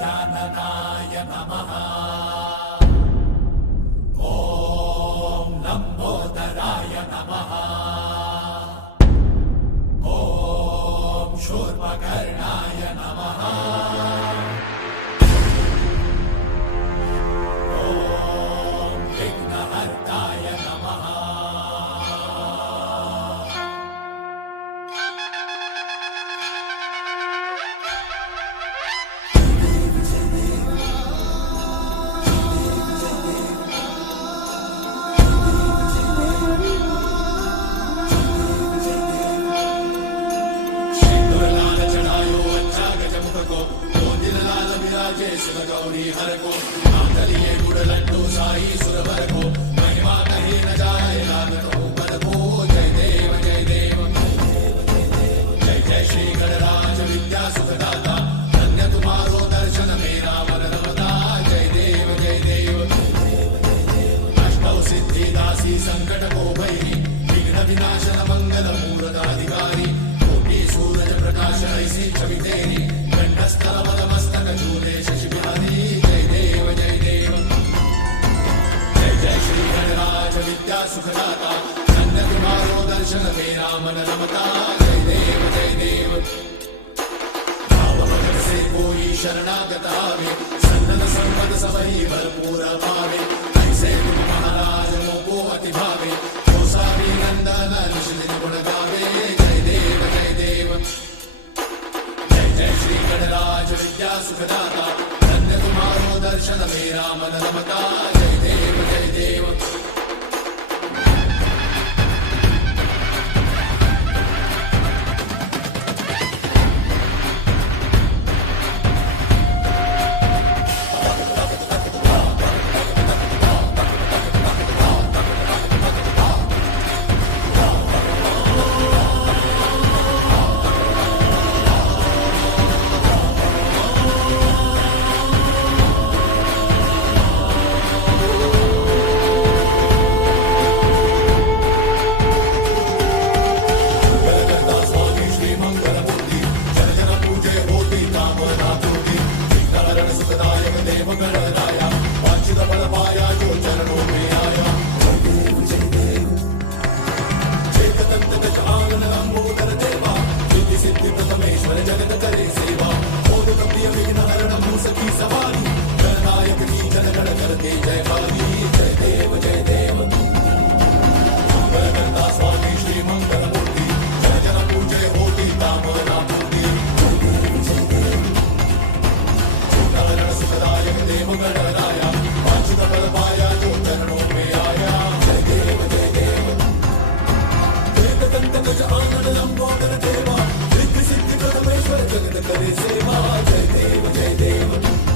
गजाननाय नमः। ॐ लम्बोदराय नमः। ॐ शूर्पकर्णाय नमः। ॐ विघ्नहर्ताय नमः। गौरी हर को नादलिए गुड़ लड्डू साई सुरभर को महिमा कही न जाए लागत हो पद को। जय देव जय देव जय जय श्री गणराज विद्या सुखदाता धन्य तुम्हारो दर्शन मेरा मन रमता। जय देव जय देव अष्टौ सिद्धि दासी संकट को भैरी विघ्न विनाशन मंगल मूर्त अधिकारी कोटि सूरज प्रकाश ऐसी छवि तेरी कंठस्थल पद मस्तक झूले शशि विद्या सुखदाता धन्य तुम्हारो दर्शन मेरा मन रमता। जय देव जय देव भाव भगत से कोई शरणागत आवे सन्नत संपद सबही भरपूर पावे। ऐसे तुम महाराज मोको अति भावे जो सारी नंदन निश्चित गुण गावे। जय देव जय देव जय जय श्री गणराज विद्या सुखदाता धन्य तुम्हारो दर्शन मेरा मन रमता। जय देव जय देव जगत करे सेवा। जय देव जय देव